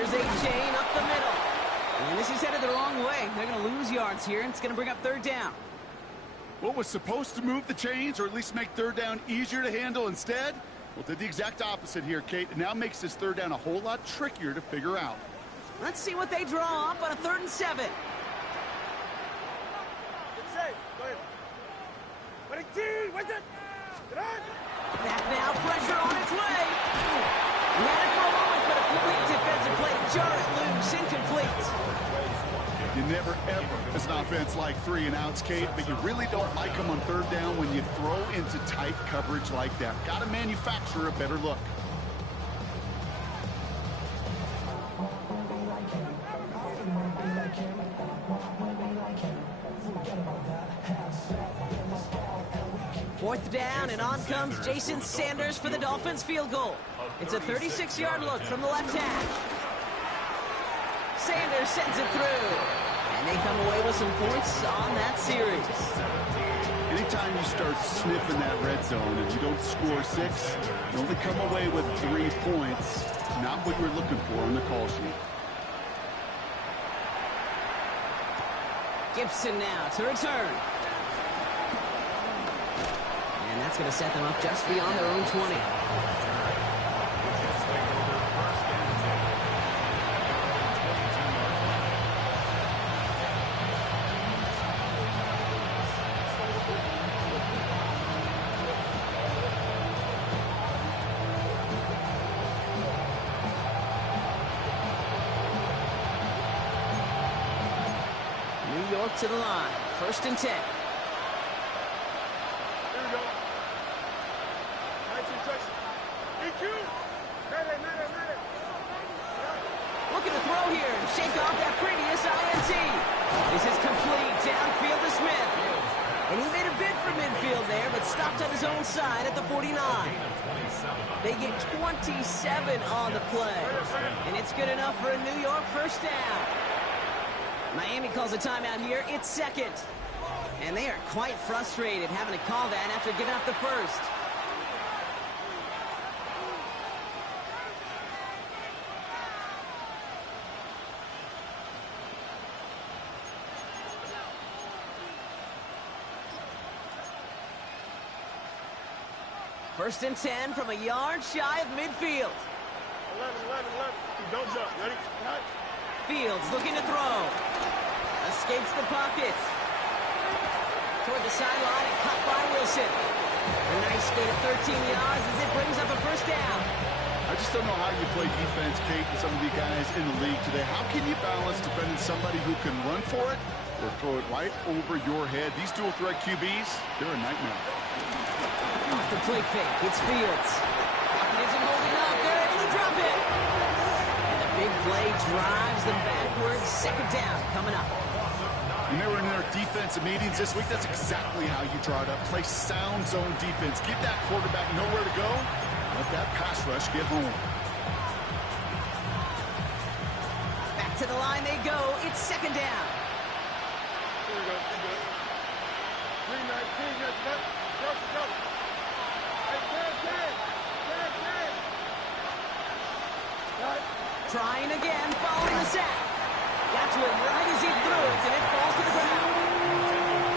Here's A-Chain up the middle. And this is headed the wrong way. They're going to lose yards here, and it's going to bring up third down. What was supposed to move the chains, or at least make third down easier to handle instead? Well, did the exact opposite here, Kate. It now makes this third down a whole lot trickier to figure out. Let's see what they draw up on a 3rd and 7. Back now, pressure on its way. He had it for a moment, but a complete defensive play to jar it loose, incomplete. You never, ever, as an offense, like 3 and outs, Kate, but you really don't like them on third down when you throw into tight coverage like that. Got to manufacture a better look. Fourth down, and on comes Jason Sanders for the Dolphins field goal. It's a 36-yard look from the left hash. Sanders sends it through. And they come away with some points on that series. Anytime you start sniffing that red zone and you don't score 6, you only come away with 3 points. Not what you're looking for on the call sheet. Gibson now to return. And that's going to set them up just beyond their own 20. New York to the line. 1st and 10. Looking to throw here and shake off that previous INT. This is complete downfield to Smith. And he made a bid for midfield there, but stopped on his own side at the 49. They get 27 on the play. And it's good enough for a New York 1st down. Miami calls a timeout here. It's 2nd. And they are quite frustrated having to call that after giving up the 1st. First and 10 from a yard shy of midfield. 11. Don't jump. Ready? Fields looking to throw. Escapes the pocket. Toward the sideline and caught by Wilson. A nice gain of 13 yards as it brings up a 1st down. I just don't know how you play defense, Kate, with some of the guys in the league today. How can you balance defending somebody who can run for it or throw it right over your head? These dual threat QBs, they're a nightmare. Off the play fake, it's Fields. Pocket isn't holding up. They're able to drop it. And the big play drives them backwards. 2nd down coming up. When they were in their defensive meetings this week, that's exactly how you draw it up. Play sound zone defense. Give that quarterback nowhere to go. Let that pass rush get home. Back to the line they go. It's 2nd down. Here we go. 319. Go. Trying again, following the sack. Got to it right as he threw it, and it falls to the ground.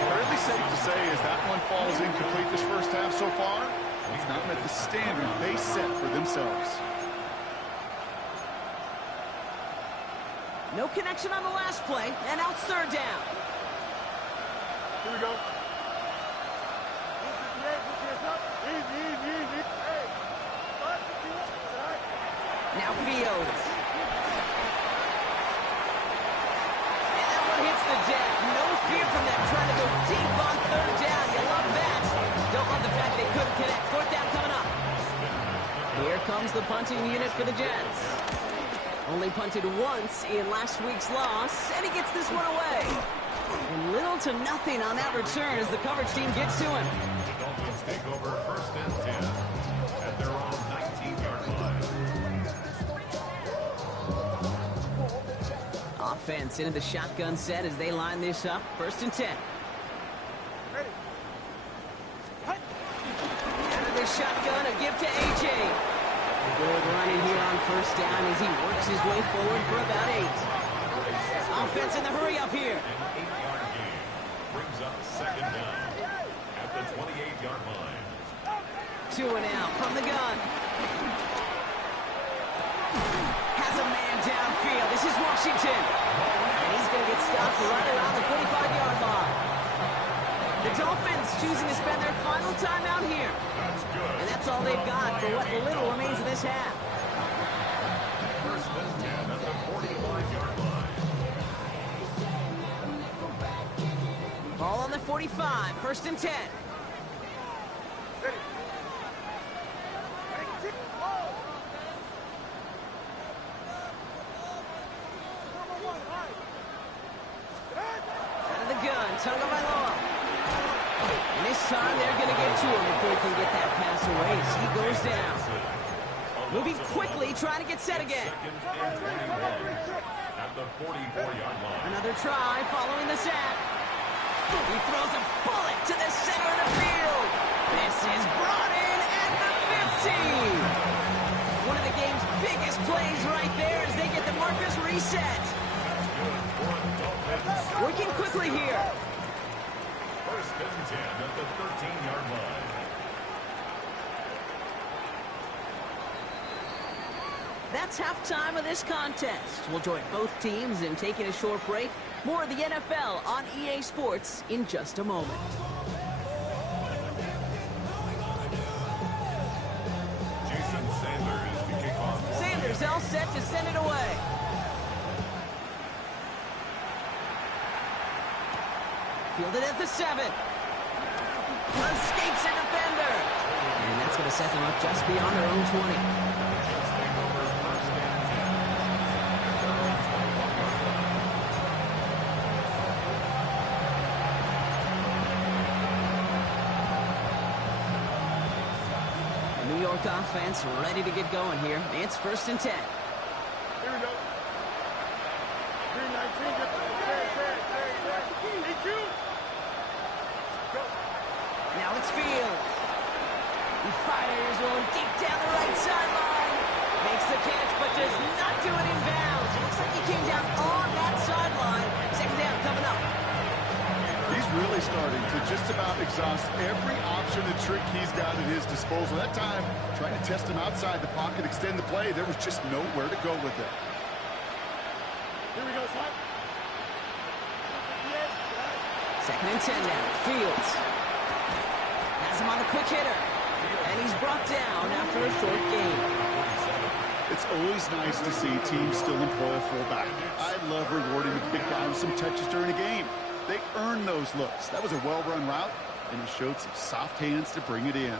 Fairly safe to say as that one falls incomplete this 1st half so far, it's not met the standard they set for themselves. No connection on the last play, and out 3rd down. Here we go. Easy. Hey. Now Fields. And that one hits the deck. No fear from them trying to go deep on 3rd down. You love that. Don't love the fact they couldn't connect. 4th down coming up. Here comes the punting unit for the Jets. Only punted once in last week's loss, and he gets this one away. And little to nothing on that return as the coverage team gets to him. The Dolphins take over 1st and 10 at their own 19-yard line. Offense into the shotgun set as they line this up. 1st and 10. Ready. Out of the shotgun, a give to A.J. Good running here on first down as he works his way forward for about 8. Offense in the hurry up here. An 8-yard gain brings up second down at the 28-yard line. 2 and out from the gun. Has a man downfield. This is Washington. And he's going to get stopped right around the 45-yard line. The Dolphins choosing to spend their final time out here. That's good. And that's all they've got for what little remains of this half. First and 10 at the 45-yard line. Ball on the 45, first and 10. Ready. Out of the gun, Tagovailoa. And this time they're going to get to him before he can get that pass away as he goes down. Moving quickly, trying to get set again. Second and 21 at the 44-yard line. Another try following the sack. He throws a bullet to the center of the field. This is brought in at the 15. One of the game's biggest plays right there as they get the markers reset. Working quickly here. First and 10 at the 13-yard line. That's halftime of this contest. We'll join both teams in taking a short break. More of the NFL on EA Sports in just a moment. Jason Sanders to kick off. Sanders all set to send it away. Fielded at the 7. Escapes a defender. And that's going to set them up just beyond their own 20. New York offense ready to get going here. It's first and 10. Here we go. 319. Go. Now it's Fields. He fires one deep down the right sideline. Makes the catch, but does not do it in bounds. It looks like he came down on that sideline. Second down coming up. He's really starting to just about exhaust every option and trick he's got at his disposal. That time, trying to test him outside the pocket, extend the play, there was just nowhere to go with it. Here we go, son. Second and 10 now. Fields. Has him on the quick hitter. And he's brought down after a short gain. It's always nice to see teams still employ a fullback. I love rewarding the big guy with some touches during a game. They earn those looks. That was a well-run route, and he showed some soft hands to bring it in.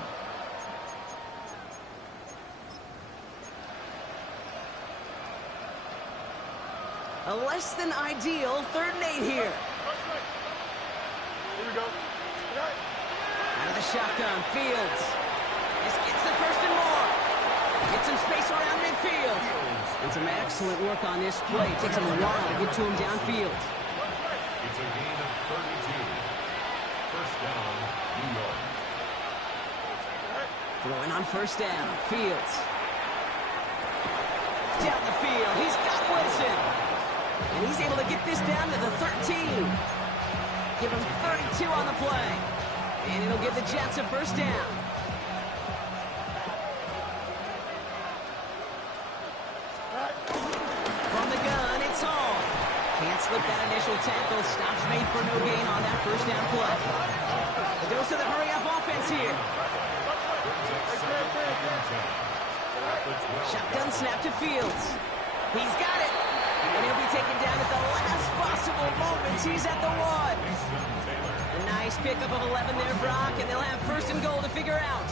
A less than ideal 3rd and 8 here. Here we go. Out of the shotgun, Fields. This gets the first and more. Gets some space around midfield. And some excellent work on this play. Takes him a while to get to him downfield. It's a gain of 32. First down, New York. Throwing on first down, Fields. Down the field, he's got Wilson. And he's able to get this down to the 13. Give him 32 on the play. And it'll give the Jets a first down. From the gun, it's Hall. Can't slip that initial tackle. Stops made for no gain on that first down play. A dose of the hurry-up offense here. Shotgun snap to Fields. He's got it. And he'll be taken down at the last possible moment. He's at the 1. A nice pickup of 11 there, Brock, and they'll have first and goal to figure out.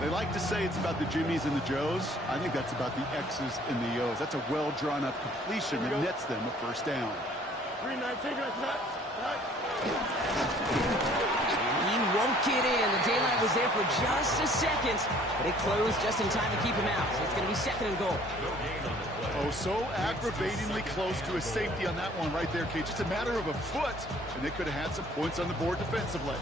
They like to say it's about the Jimmies and the Joes. I think that's about the X's and the O's. That's a well-drawn-up completion that nets them a first down. 319. And he won't get in. The daylight was there for just a second, but it closed just in time to keep him out. So it's going to be second and goal. Oh, so aggravatingly close to a safety on that one right there, Kate. Just a matter of a foot, and they could have had some points on the board defensively.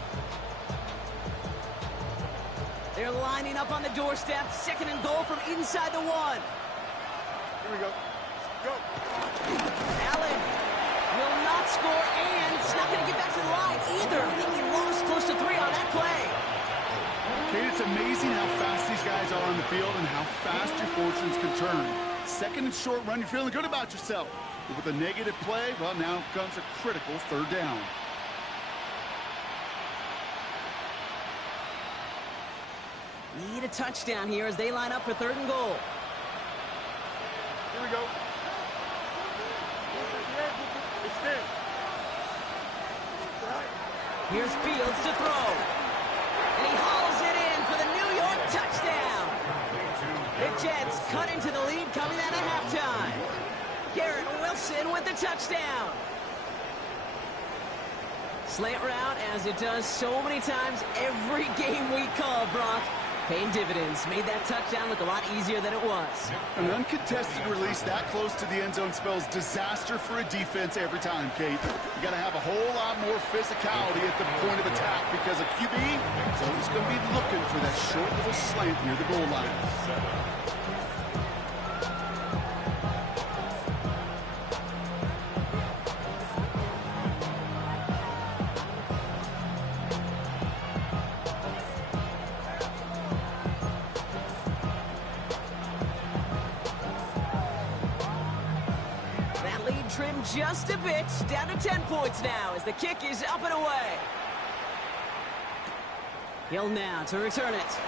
They're lining up on the doorstep. 2nd and goal from inside the 1. Here we go. Go. Allen will not score, and it's not going to get back to the line either. I think he lost close to 3 on that play. Kate, it's amazing how fast these guys are on the field and how fast your fortunes can turn. 2nd and short run, you're feeling good about yourself. But with a negative play, well, now comes a critical 3rd down. Need a touchdown here as they line up for 3rd and goal. Here we go. Extend. Here's Fields to throw. And he hauls it in for the New York touchdown. The Jets cut into the lead coming out of halftime. Garrett Wilson with the touchdown. Slant route, as it does so many times every game we call, Brock. Paying dividends. Made that touchdown look a lot easier than it was. An uncontested release that close to the end zone spells disaster for a defense every time, Kate. You got to have a whole lot more physicality at the point of attack because a QB is always going to be looking for that short little slant near the goal line. Trimmed just a bit, down to 10 points now as the kick is up and away. Hill now to return it.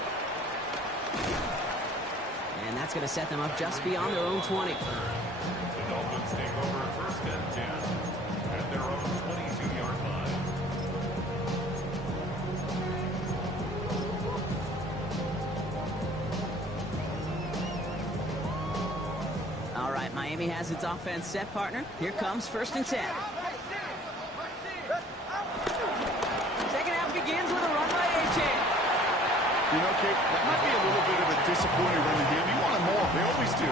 And that's going to set them up just beyond their own 20. The Dolphins take over 1st and 10 at their own 22-yard line. All right, Miami has its offense set, partner. Here comes 1st and 10. 2nd half begins with a run by Achane. You know, Kate, that might be a little bit of a disappointing run to him. You want more. They always do.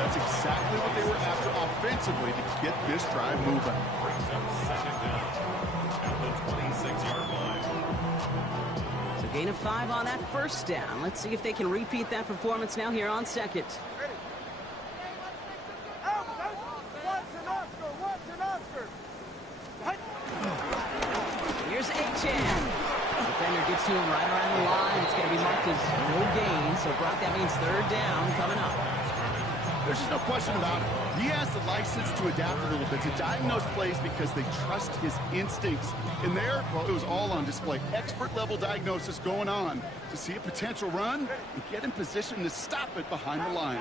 That's exactly what they were after offensively to get this drive moving. Brings up 2nd down at the 26-yard line. So gain of 5 on that 1st down. Let's see if they can repeat that performance now here on 2nd. Here's Achane. Defender gets to him right around the line. It's going to be marked as no gain. So, Brock, that means 3rd down coming up. There's just no question about it. He has the license to adapt a little bit, to diagnose plays because they trust his instincts. And there, well, it was all on display. Expert-level diagnosis going on to see a potential run and get in position to stop it behind the line.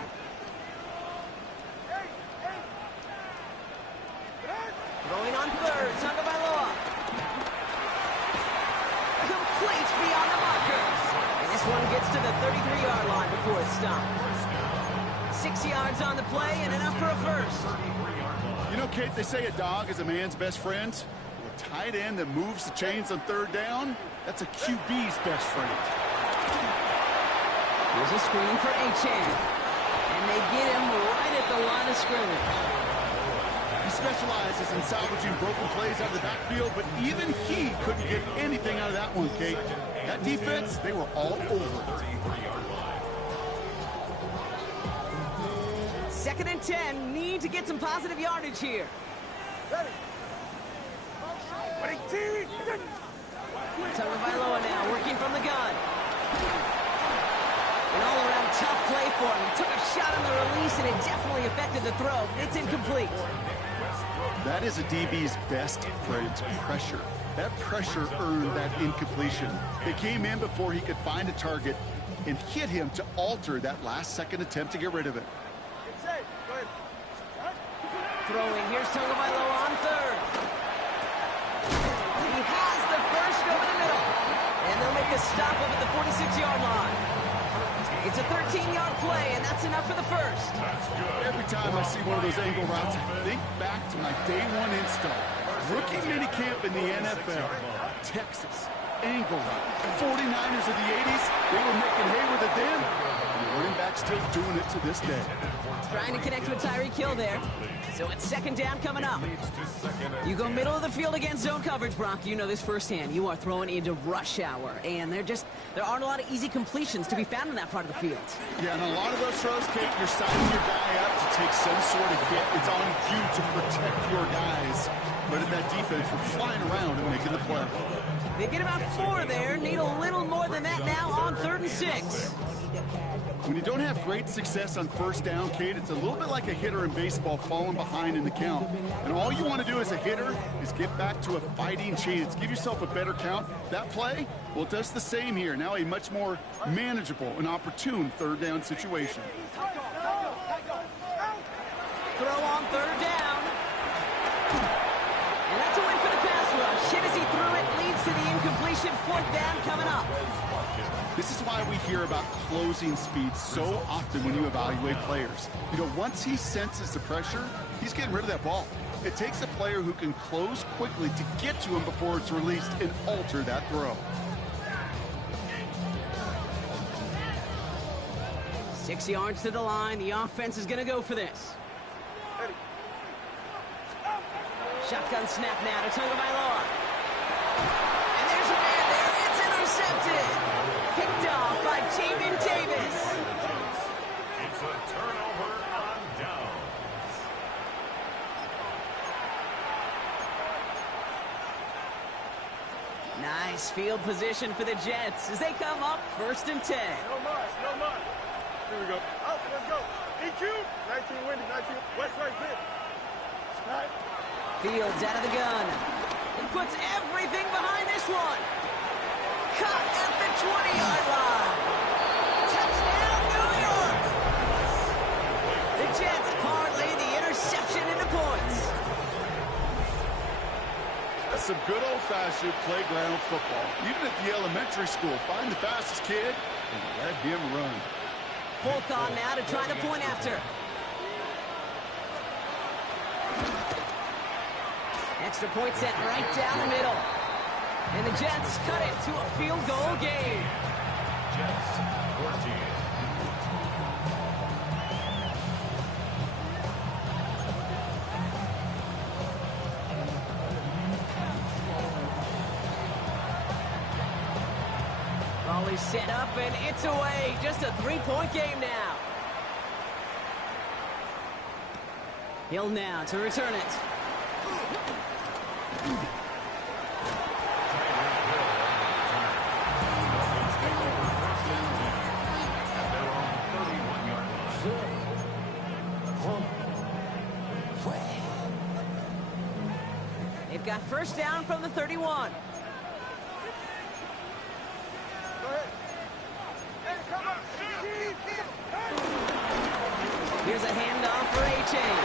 Throwing on 3rd, Tagovailoa. Complete beyond the markers. And this one gets to the 33-yard line before it's stopped. 6 yards on the play and enough for a 1st. You know, Kate, they say a dog is a man's best friend. A tight end that moves the chains on 3rd down, that's a QB's best friend. Here's a screen for Achane. And they get him right at the line of scrimmage. He specializes in salvaging broken plays out of the backfield, but even he couldn't get anything out of that one, Kate. That defense, they were all over it. 2nd and 10, need to get some positive yardage here. Tagovailoa now working from the gun. An all-around tough play for him. He took a shot on the release, and it definitely affected the throw. It's incomplete. That is a DB's best friend, pressure. That pressure earned that incompletion. They came in before he could find a target and hit him to alter that last-second attempt to get rid of it. Throwing, here's Tagovailoa on 3rd. He has the 1st over the middle. And they'll make a stop up at the 46-yard line. It's a 13-yard play, and that's enough for the 1st. Every time I see one of those angle routes, I think back to my day 1 install. Rookie minicamp in the NFL. Texas. angle route. 49ers of the 80s, they were making hay with it then. And the running back still doing it to this day. Trying to connect with Tyreek Hill there. So it's second down coming up. You go middle of the field against zone coverage, Brock. You know this firsthand. You are throwing into rush hour. And there aren't a lot of easy completions to be found in that part of the field. Yeah, and a lot of those throws, Kate, you're signing your guy up to take some sort of hit. It's on you to protect your guys. But in that defense, we're flying around and making the play. They get about 4 there. Need a little more than that now on 3rd and 6. When you don't have great success on first down, Kate, it's a little bit like a hitter in baseball falling behind in the count. And all you want to do as a hitter is get back to a fighting chance. Give yourself a better count. That play, well, it does the same here. Now a much more manageable and opportune 3rd down situation. Throw on 3rd down. And that's a win for the pass rush. Hit as he threw it, leads to the incompletion. 4th down coming up. This is why we hear about closing speed so often when you evaluate players. You know, once he senses the pressure, he's getting rid of that ball. It takes a player who can close quickly to get to him before it's released and alter that throw. 6 yards to the line. The offense is going to go for this. Shotgun snap now to Tagovailoa. And there's a man there. It's intercepted. Picked off by Jamin Davis. It's a turnover on downs. Nice field position for the Jets as they come up 1st and 10. No much, no much. Here we go. Out, let's go. EQ. 19 winning, 19. West right there. All right. Fields out of the gun. He puts everything behind this one. Cut at the 20-yard line. Touchdown, New York. The Jets parlay the interception into points. That's some good old-fashioned playground football. Even at the elementary school, find the fastest kid and let him run. Fulton on now to try the point after. Extra point set right down the middle. And the Jets cut it to a field goal game. Jets 14. Ball is set up and it's away. Just a 3-point game now. Hill now to return it. They've got 1st down from the 31. Here's a handoff for A-Chain.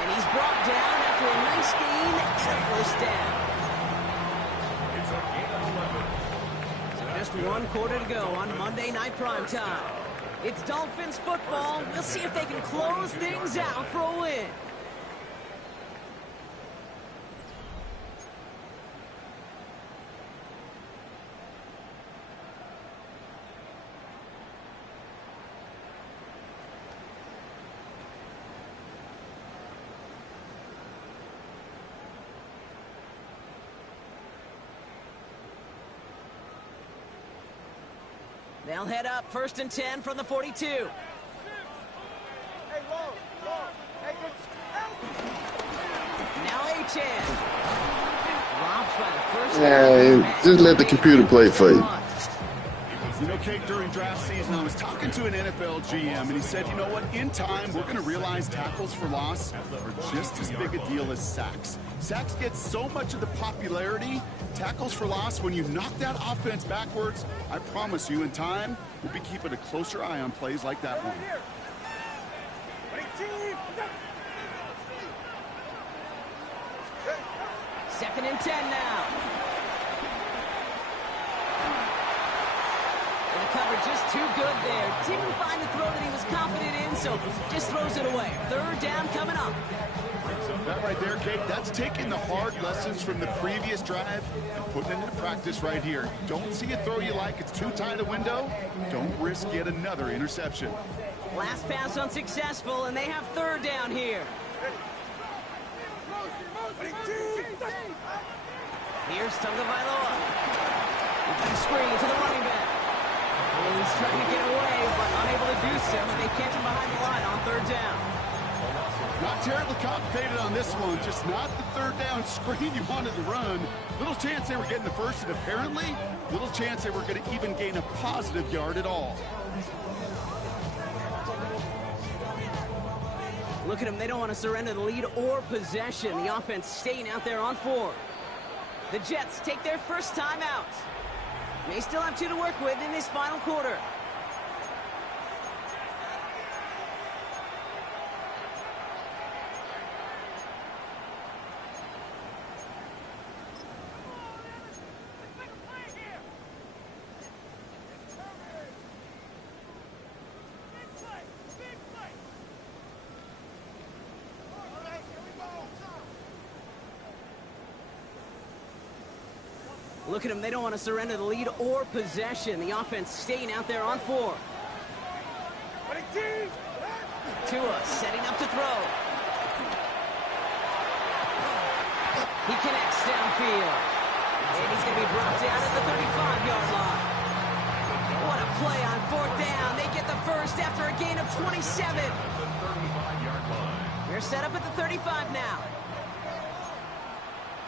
And he's brought down after a nice gain and a 1st down. It's a gain of 11. So just 1 quarter to go on Monday Night Primetime. It's Dolphins football. We'll see if they can close things out for a win. They'll head up 1st and 10 from the 42. Hey, long. Hey, Now A-Chan. Drops by the 1st. Yeah, just let the computer play for you. You know, Kate, during draft season, I was talking to an NFL GM, and he said, you know what, in time, we're going to realize tackles for loss are just as big a deal as sacks. Sacks get so much of the popularity. Tackles for loss, when you knock that offense backwards, I promise you, in time, we'll be keeping a closer eye on plays like that one. 2nd and 10 now. And the coverage just too good there. Didn't find the throw that he was confident in, so just throws it away. 3rd down coming up. That right there, Kate, that's taking the hard lessons from the previous drive and putting it into practice right here. Don't see a throw you like, it's too tight a window. Don't risk yet another interception. Last pass unsuccessful, and they have third down here. Here's Tagovailoa. Screen to the running back. Oh, he's trying to get away, but unable to do so, and they catch him behind the line on third down. Not terribly complicated on this one, just not the third down screen you wanted to run. Little chance they were getting the first, and apparently, little chance they were going to even gain a positive yard at all. Look at them, they don't want to surrender the lead or possession. The offense staying out there on 4. The Jets take their first time out. They still have 2 to work with in this final quarter. Look at them, they don't want to surrender the lead or possession. The offense staying out there on 4. Tua setting up to throw. He connects downfield. And he's going to be brought down at the 35-yard line. What a play on 4th down. They get the first after a gain of 27. They're set up at the 35 now.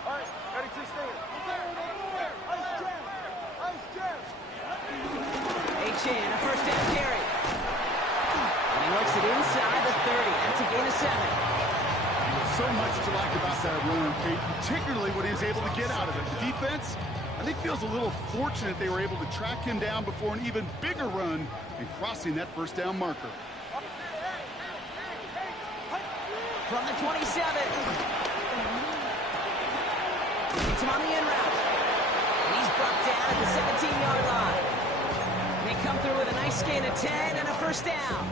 All right, ready to stand. Chan, a first down carry. And he works it inside the 30. That's a gain of 7. So much to like about that run, Kate, particularly what he was able to get out of it. The defense, I think, feels a little fortunate they were able to track him down before an even bigger run and crossing that first down marker. From the 27. It's him on the in route. And he's brought down at the 17-yard line. They come through with a nice gain of 10 and a first down.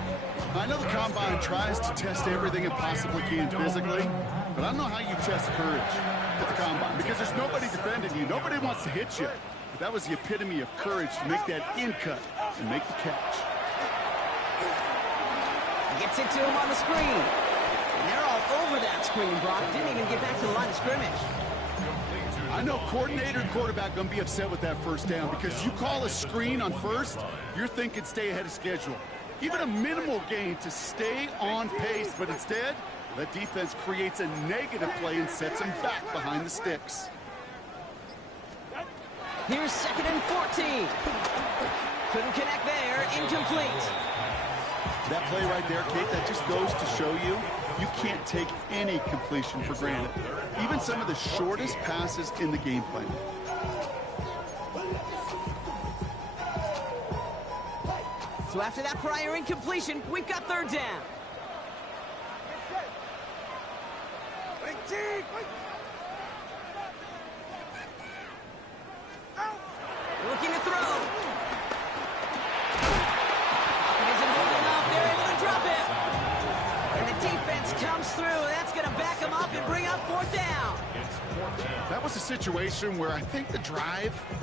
I know the Combine tries to test everything it possibly can physically, but I don't know how you test courage at the Combine because there's nobody defending you. Nobody wants to hit you. But that was the epitome of courage to make that in cut and make the catch. Gets it to him on the screen. And they're all over that screen, Brock. Didn't even get back to the line of scrimmage. I know coordinator and quarterback going to be upset with that first down because you call a screen on first, you're thinking stay ahead of schedule. Even a minimal gain to stay on pace, but instead, that defense creates a negative play and sets them back behind the sticks. Here's 2nd and 14. Couldn't connect there, incomplete. That play right there, Kate, that just goes to show you can't take any completion for granted. Even some of the shortest passes in the game plan. So after that prior incompletion, we've got third down. Looking to throw. It isn't holding up. They're able to drop it. And the defense comes through. That's going to back them up and bring up fourth down. That was a situation where I think the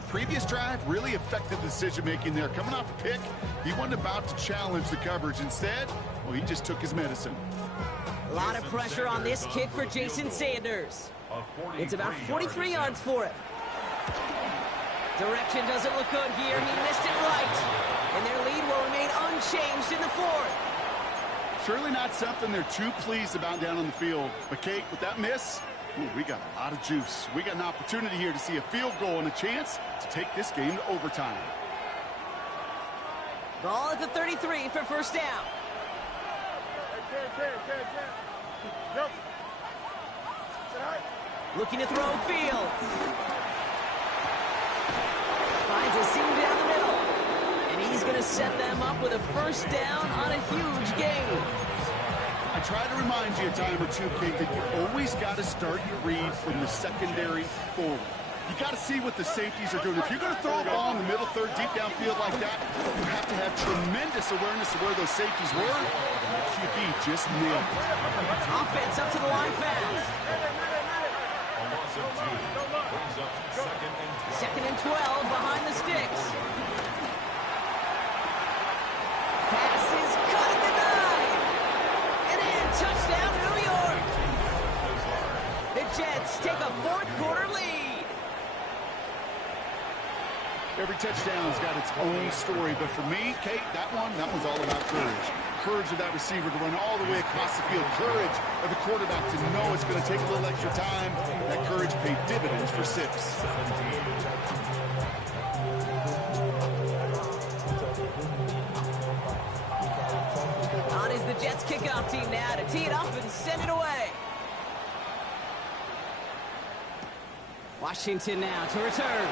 previous drive, really affected the decision-making there. Coming off a pick, he wasn't about to challenge the coverage. Instead, well, he just took his medicine. A lot of pressure on this kick for Jason Sanders. It's about 43 yards for it. Direction doesn't look good here. He missed it right. And their lead will remain unchanged in the fourth. Surely not something they're too pleased about down on the field. But, Kate, with that miss, we got a lot of juice. We got an opportunity here to see a field goal and a chance to take this game to overtime. Ball at the 33 for first down. Looking to throw Fields. Finds a seam down the middle. And he's going to set them up with a first down on a huge gain. I try to remind you a time or two, Kate, that you always got to start your read from the secondary forward. You got to see what the safeties are doing. If you're going to throw a ball in the middle third, deep downfield like that, you have to have tremendous awareness of where those safeties were. And the QB just nailed it. Offense up to the line fast. A loss of 2 brings up Second and 12 behind the sticks. Pass is cut at the 9. And in, touchdown, New York. The Jets take a fourth-quarter lead. Every touchdown's got its own story, but for me, Kate, that one's all about courage. Courage of that receiver to run all the way across the field. Courage of the quarterback to know it's going to take a little extra time. That courage paid dividends for 6. On is the Jets kickoff team now to tee it up and send it away. Washington now to return.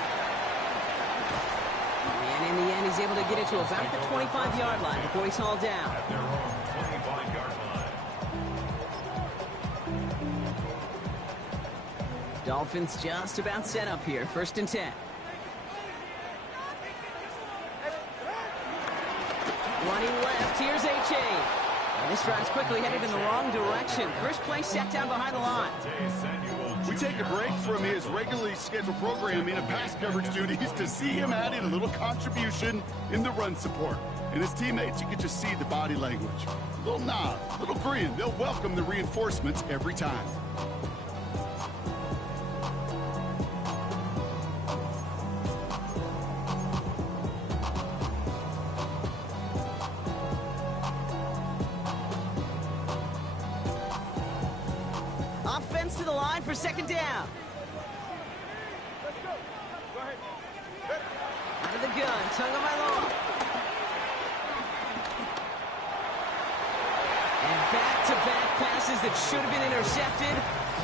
And in the end, he's able to get it to about the 25-yard line before he's hauled down. at their own 25-yard line. Dolphins just about set up here. 1st and 10. Running left, here's A-Chain. This drive's quickly headed in the wrong direction. First play set down behind the line. We take a break from his regularly scheduled programming of pass coverage duties to see him adding a little contribution in the run support. And his teammates, you can just see the body language. A little nod, a little grin. They'll welcome the reinforcements every time. Offense to the line for 2nd down. Out of the gun, Tagovailoa. And back-to-back passes that should have been intercepted.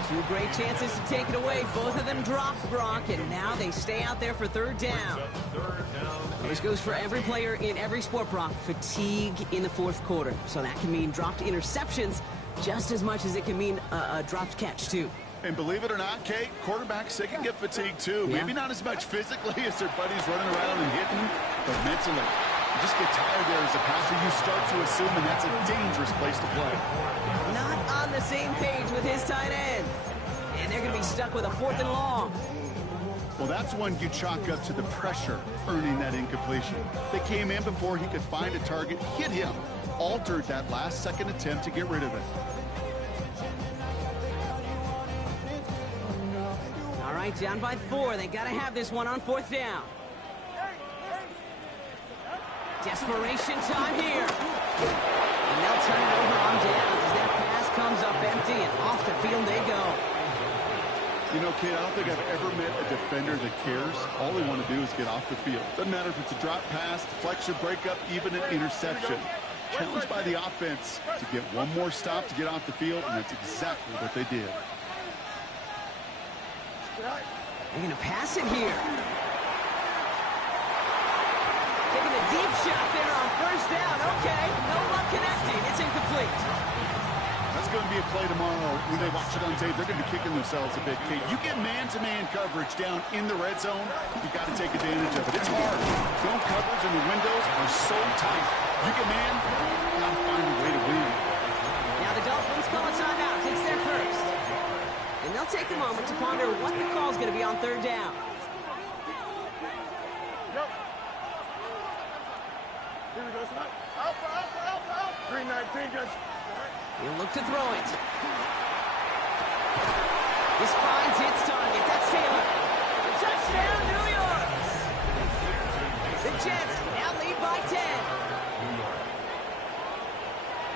2 great chances to take it away. Both of them dropped, Brock, and now they stay out there for 3rd down. This goes for every player in every sport, Brock. Fatigue in the 4th quarter. So that can mean dropped interceptions just as much as it can mean a dropped catch, too. And believe it or not, Kate, quarterbacks, they can get fatigued, too. Yeah. Maybe not as much physically as their buddies running around and hitting, but mentally. You just get tired there as a passer. You start to assume, and that's a dangerous place to play. Not on the same page with his tight end. And they're going to be stuck with a 4th and long. Well, that's one you chalk up to the pressure earning that incompletion. They came in before he could find a target, hit him, altered that last-second attempt to get rid of it. All right, down by 4. They got to have this one on 4th down. Desperation time here. And they'll turn it over on downs as that pass comes up empty, and off the field they go. You know, Kate, I don't think I've ever met a defender that cares. All they want to do is get off the field. Doesn't matter if it's a drop pass, deflection, breakup, even an interception. Challenged by the offense to get one more stop to get off the field, and that's exactly what they did. They're going to pass it here. Taking a deep shot there on 1st down. Okay, no luck connecting. It's incomplete. That's going to be a play tomorrow. When they watch it on tape, they're going to be kicking themselves a bit, Kate. You get man-to-man coverage down in the red zone, you got to take advantage of it. It's hard. Zone coverage and the windows are so tight. You get man, you got to find a way to win. Now the Dolphins call a timeout. It's their first. And they'll take a moment to ponder what the call is going to be on 3rd down. Here we go, Snap. Alpha. 319, just. He'll look to throw it. This finds its target. That's Taylor. Touchdown, New York! The Jets now lead by 10.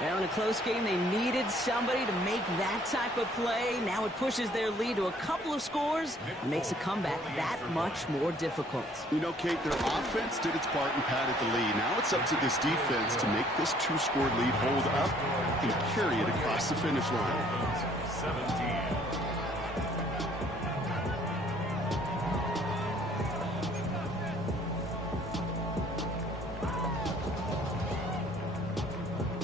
Now in a close game, they needed somebody to make that type of play. Now it pushes their lead to a couple of scores and makes a comeback that much more difficult. You know, Kate, their offense did its part and padded the lead. Now it's up to this defense to make this 2-score lead hold up and carry it across the finish line. 17.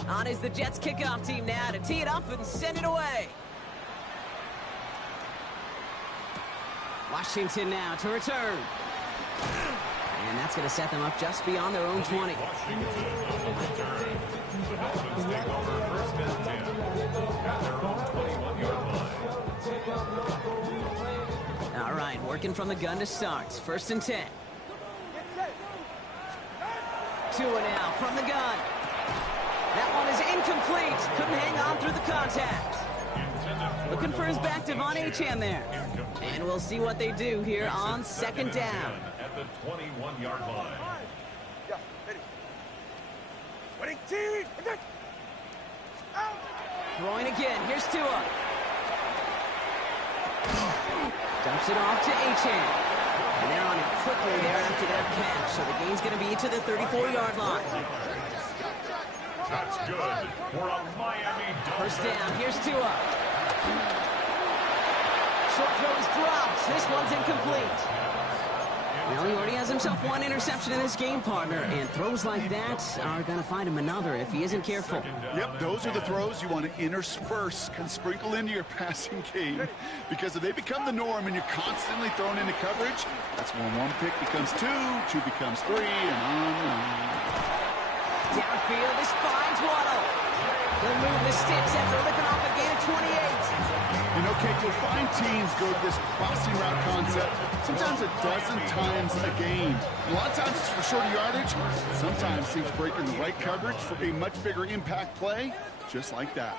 On is the Jets kickoff team now to tee it up and send it away. Washington now to return. And that's going to set them up just beyond their own 20. Washington on the return. The Dolphins take over first and 10 at their own 21-yard line. All right, working from the gun to start. First and 10. Tua now from the gun. That one is incomplete. Couldn't hang on through the contact. Looking for his back, Devon Achane there. And we'll see what they do here on second down. At the 21-yard line. Throwing again. Here's Tua. Dumps it off to Achane. And they're on it quickly there after that catch. So the gain's going to be to the 34-yard line. That's good for a Miami Dolphins. First down. Here's Tua. Short throw is dropped. This one's incomplete. Well, he already has himself one interception in this game, partner, and throws like that are going to find him another if he isn't careful. Yep, those are the throws you want to intersperse and sprinkle into your passing game, because if they become the norm and you're constantly thrown into coverage, that's when one pick becomes two, two becomes three, and on and on. Downfield, this finds Waddle. He'll move the sticks after ripping off a gain of 28. You know, Kate, you'll find teams go to this crossing route concept sometimes a dozen times a game. And a lot of times it's for shorter yardage. Sometimes teams break in the right coverage for a much bigger impact play, just like that.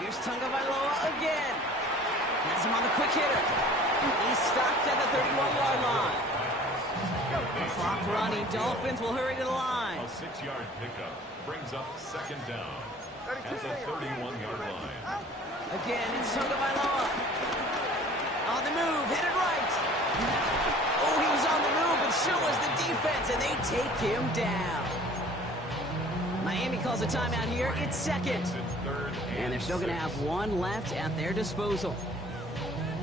Here's Tagovailoa again. Has him on the quick hitter. He's stopped at the 31-yard line. Clock running. Dolphins will hurry to the line. A 6-yard pickup brings up second down at the 31-yard line. Again, it's Tagovailoa. On the move, hit it right. Oh, he was on the move, but so was the defense, and they take him down. Miami calls a timeout here. It's second. And they're still going to have one left at their disposal.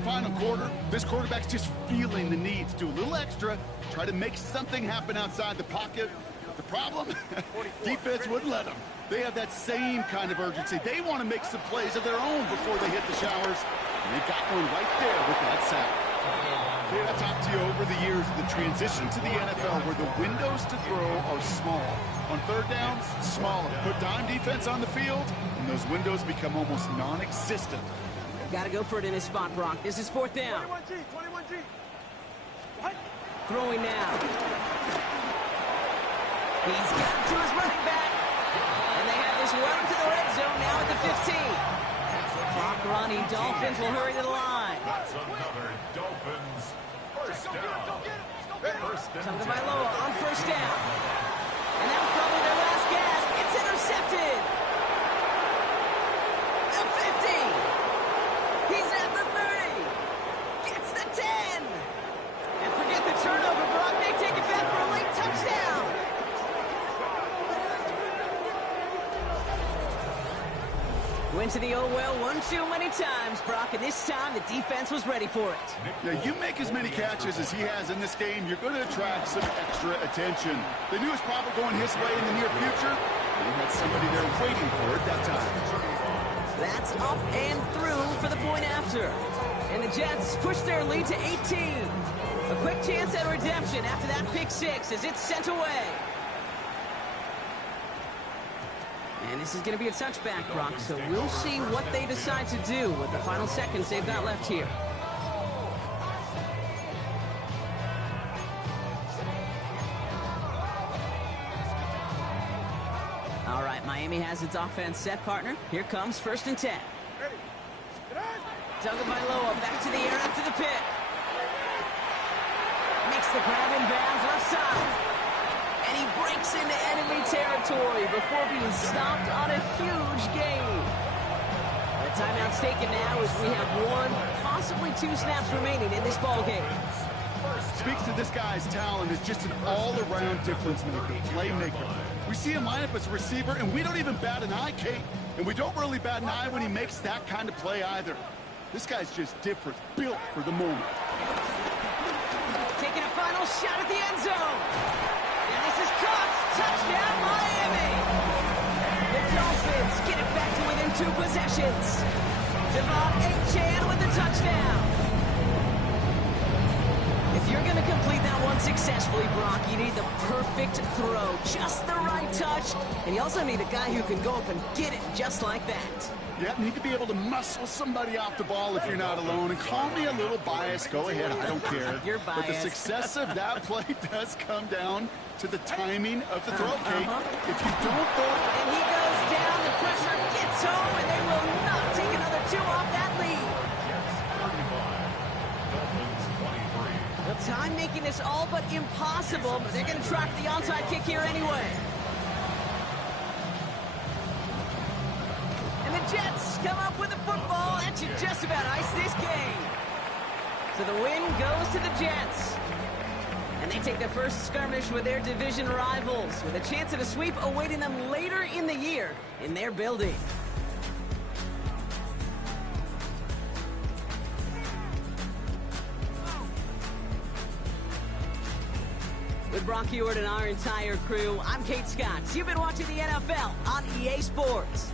Final quarter, this quarterback's just feeling the need to do a little extra, try to make something happen outside the pocket. The problem, defense wouldn't let them. They have that same kind of urgency. They want to make some plays of their own before they hit the showers. And they got one right there with that sack. Okay, I've talked to you over the years of the transition to the NFL where the windows to throw are small. On third downs, smaller. Put dime defense on the field, and those windows become almost non-existent. Got to go for it in his spot, Brock. This is fourth down. 21G. Throwing now. He's got to his running back. And they have this run to the red zone now at the 15. Clock running. Dolphins will hurry to the line. That's another Dolphins first down. First and 10. Tagovailoa on first down. And that was probably their last gasp. It's intercepted. The 50. He's at the 30. Gets the 10. And forget the turnover. Brock may take it back for a late touchdown. Went to the oh well one too many times, Brock, and this time the defense was ready for it. Yeah, you make as many catches as he has in this game, you're going to attract some extra attention. They knew it was probably going his way in the near future. They had somebody there waiting for it that time. That's up and through for the point after. And the Jets push their lead to 18. A quick chance at redemption after that pick six as it's sent away. And this is going to be a touchback, Brock, so we'll see what they decide to do with the final seconds they've got left here. All right, Miami has its offense set, partner. Here comes first and 10. Tagovailoa back to the air after the pick. Makes the grab in bounds left side. And he breaks into enemy territory before being stopped on a huge gain. The timeout's taken now as we have one, possibly two snaps remaining in this ball game. Speaks to this guy's talent as just an all-around difference maker, playmaker. We see him line up as a receiver, and we don't even bat an eye, Kate. And we don't really bat an eye when he makes that kind of play either. This guy's just different, built for the moment. Taking a final shot at the end zone. And this is caught. Touchdown, Miami. The Dolphins get it back to within 2 possessions. Devon Achane with the touchdown. If you're going to complete that one successfully, Brock, you need the perfect throw, just the right touch, and you also need a guy who can go up and get it just like that. Yeah, need to be able to muscle somebody off the ball if you're not alone. And call me a little biased. Go ahead. I don't care. You're biased. But the success of that play does come down to the timing of the throw, Kate. If you don't throw it... And he goes down. The pressure gets home, and they will not take another 2 off that lead. The time making this all but impossible, but they're going to try for the onside kick here anyway. And the Jets come up with a football that should just about ice this game. So the win goes to the Jets. And they take the first skirmish with their division rivals, with a chance at a sweep awaiting them later in the year in their building. With Brock Huard and our entire crew, I'm Kate Scott. You've been watching the NFL on EA Sports.